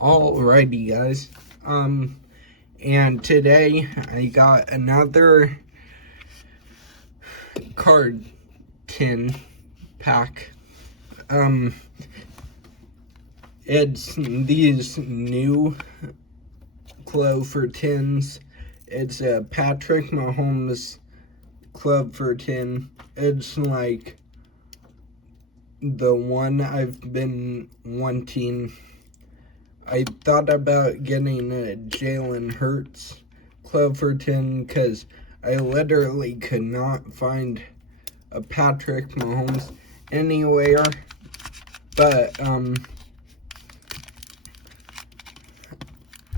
Alrighty, guys. And today I got another card tin pack. It's these new clover tins. It's a Patrick Mahomes clover tin. It's like the one I've been wanting. I thought about getting a Jalen Hurts clover tin because I literally could not find a Patrick Mahomes anywhere. But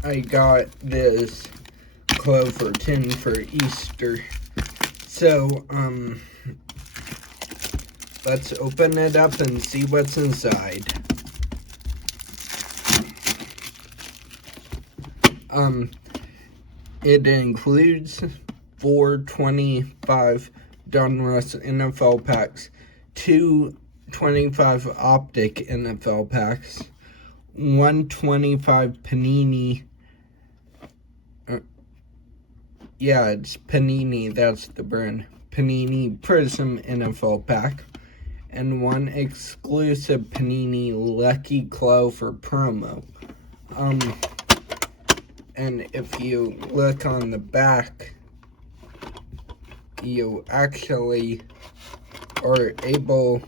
I got this clover tin for Easter. So let's open it up and see what's inside. It includes 425 Donruss NFL packs, 225 Optic NFL packs, 125 Panini. It's Panini, that's the brand. Panini Prism NFL pack, and one exclusive Panini Lucky Clover promo. And if you look on the back, you actually are able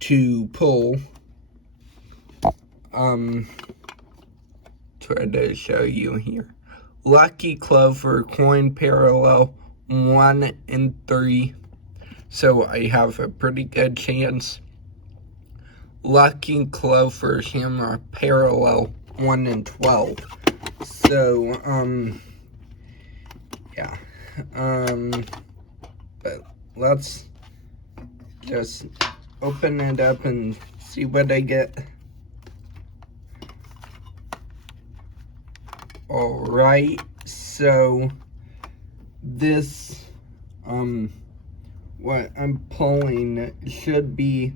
to pull, try to show you here. Lucky Clover coin parallel 1 in 3. So I have a pretty good chance. Lucky Clover hammer parallel 1 in 12. So, yeah, but let's just open it up and see what I get. Alright, so this, what I'm pulling should be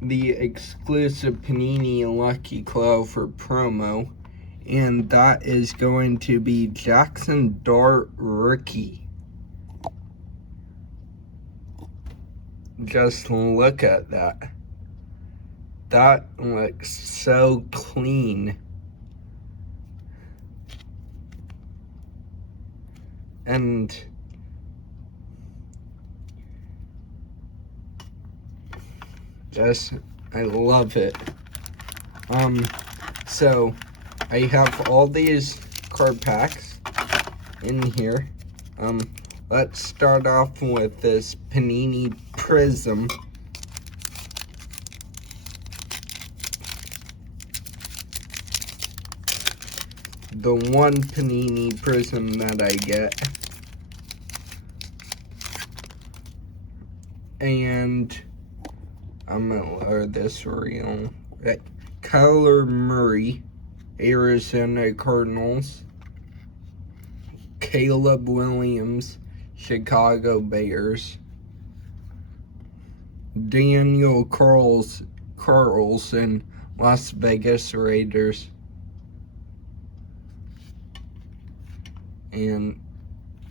the exclusive Panini Lucky Clover promo. And that is going to be Jackson Dart Rookie. Just look at that. That looks so clean. And I love it. So I have all these card packs in here. Let's start off with this Panini Prism. The one Panini Prism that I get. And I'm gonna lower this real. Right. Kyler Murray, Arizona Cardinals. Caleb Williams, Chicago Bears. Daniel Carlson, Las Vegas Raiders. And,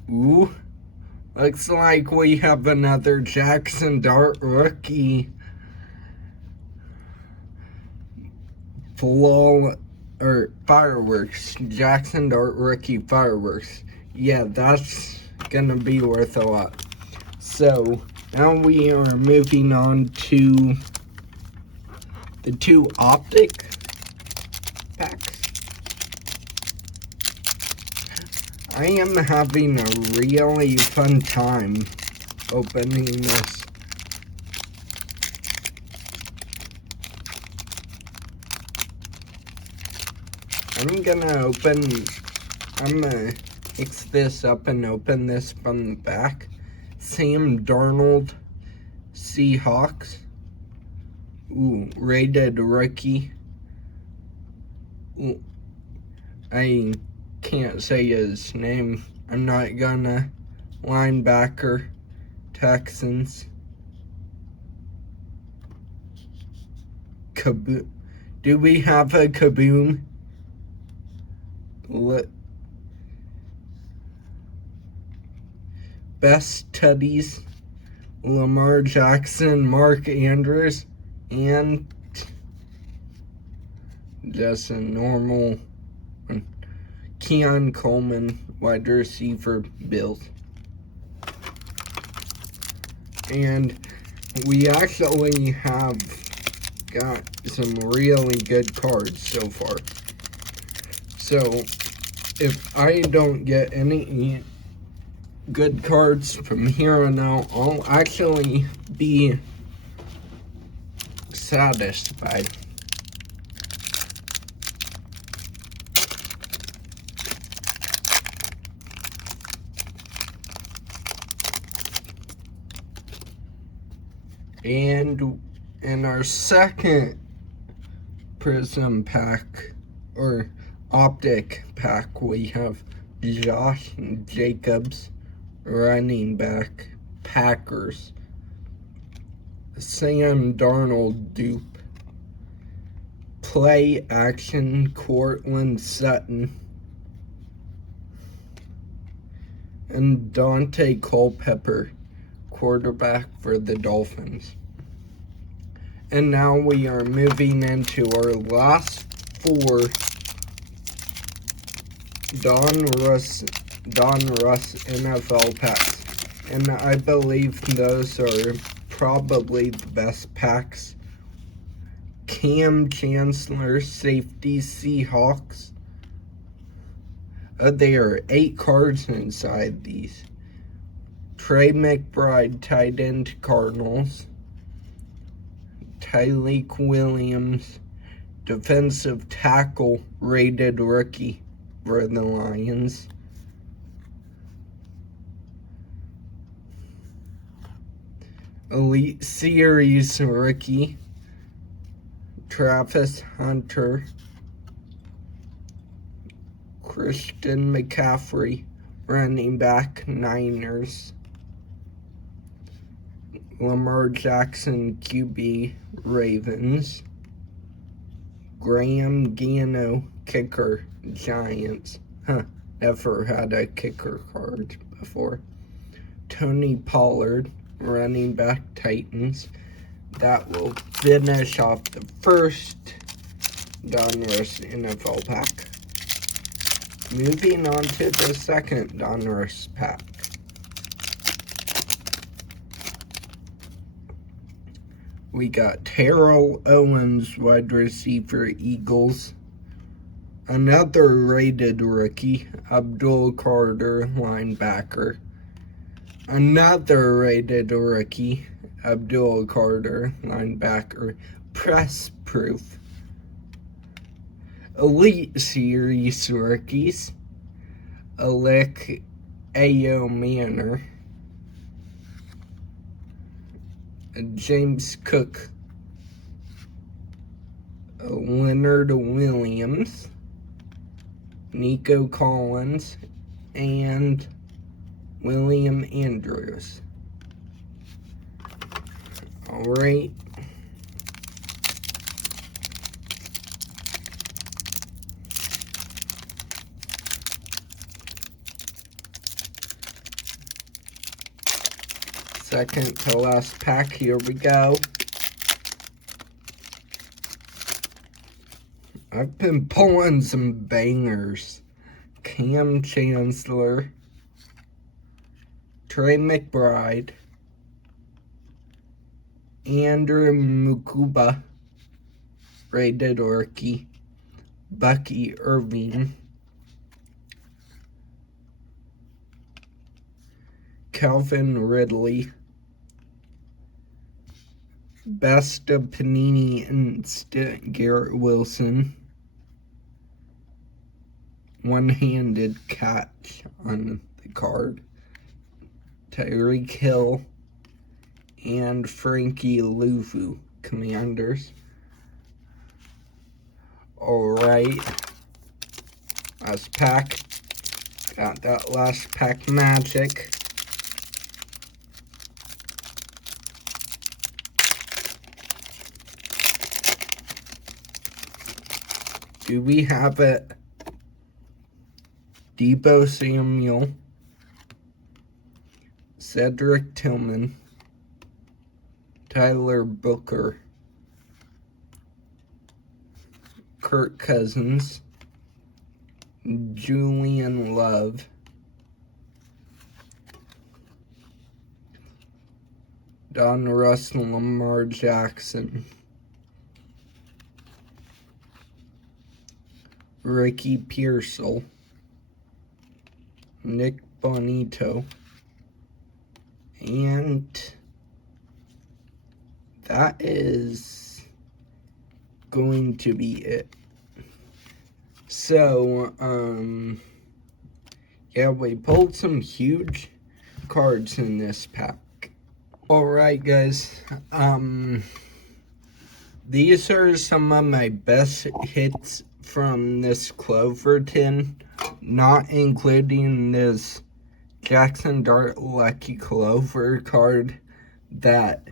looks like we have another Jackson Dart Rookie. Fireworks. Jackson Dart Rookie Fireworks. Yeah, that's gonna be worth a lot. So, now we are moving on to the 2 Optic packs. I am having a really fun time opening this. I'm gonna mix this up and open this from the back. Sam Darnold, Seahawks. Rated rookie. I can't say his name. I'm not gonna. Linebacker, Texans. Do we have a Kaboom? Best Teddies, Lamar Jackson, Mark Andrews, and just a normal one. Keon Coleman, wide receiver, Bills. And we actually have got some really good cards so far. So, if I don't get any good cards from here on out, I'll actually be satisfied. And in our second prism pack, or optic pack, we have Josh Jacobs, running back, Packers. Sam Darnold dupe. Play action, Cortland Sutton. And Dante Culpepper, quarterback for the Dolphins. And now we are moving into our last four Don Russ NFL packs. And I believe those are probably the best packs. Cam Chancellor, safety, Seahawks. There are 8 cards inside these. Trey McBride, tight end, Cardinals. Tyleek Williams, defensive tackle, rated rookie for the Lions. Elite Series rookie, Travis Hunter. Christian McCaffrey, running back, Niners. Lamar Jackson, QB, Ravens. Graham Gano, kicker, Giants. Never had a kicker card before. Tony Pollard, running back, Titans. That will finish off the first Donruss NFL pack. Moving on to the second Donruss pack. We got Terrell Owens, wide receiver, Eagles. Another rated rookie, Abdul Carter, linebacker. Another rated rookie, Abdul Carter, linebacker. Press proof. Elite Series rookies, Alec Manor. James Cook, Leonard Williams, Nico Collins, and William Andrews. All right. Second to last pack, here we go. I've been pulling some bangers. Cam Chancellor, Trey McBride, Andrew Mukuba, rated rookie, Bucky Irving, Calvin Ridley, best of Panini instant, Garrett Wilson, one-handed catch on the card, Tyreek Hill, and Frankie Louvu, Commanders. Alright, last pack, got that last pack magic. do we have it? Deebo Samuel, Cedric Tillman, Tyler Booker, Kirk Cousins, Julian Love, Don Russell, Lamar Jackson, Ricky Pearsall, Nick Bonito, and that is going to be it. So, yeah, we pulled some huge cards in this pack. Alright, guys, these are some of my best hits from this Clover tin, not including this Jackson Dart Lucky Clover card that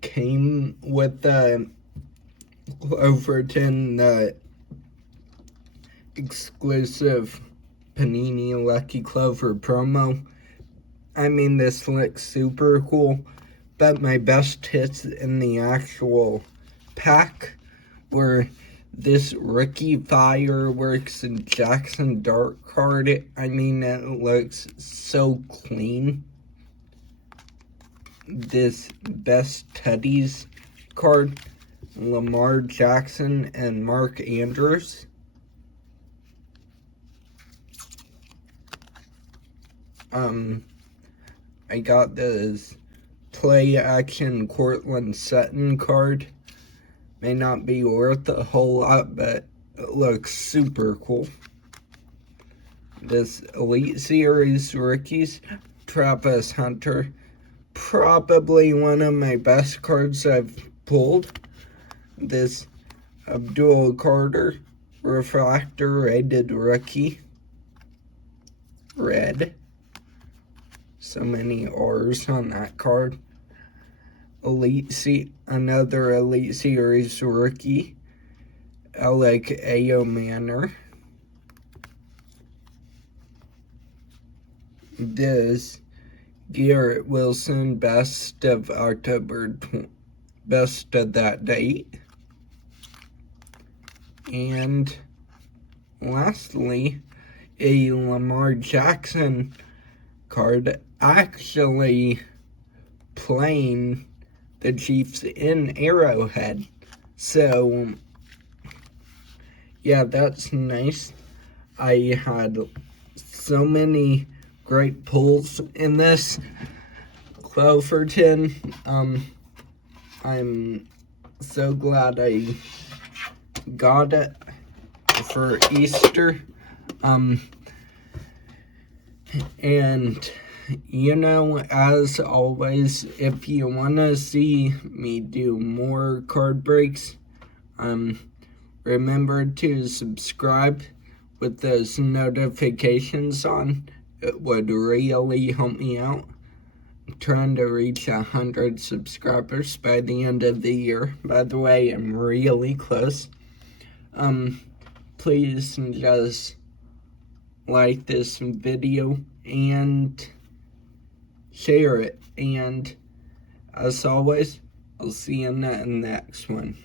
came with the Clover tin, the exclusive Panini Lucky Clover promo. I mean, this looks super cool, but my best hits in the actual pack were this Rookie Fireworks and Jackson Dart card. I mean, it looks so clean. This Best Teddies card, Lamar Jackson and Mark Andrews. I got this Play Action Cortland Sutton card. May not be worth a whole lot, but it looks super cool. This Elite Series Rookies, Travis Hunter. Probably one of my best cards I've pulled. This Abdul Carter Refractor Rated Rookie. Red. So many R's on that card. Another Elite Series Rookie. Alec Manor. This Garrett Wilson Best of that date. And lastly, a Lamar Jackson card actually playing the Chiefs in Arrowhead. So, yeah, that's nice. I had so many great pulls in this Clover tin. I'm so glad I got it for Easter. And, you know, as always, if you want to see me do more card breaks, remember to subscribe with those notifications on. It would really help me out. I'm trying to reach 100 subscribers by the end of the year. By the way, I'm really close. Please just like this video and share it. And as always, I'll see you in the next one.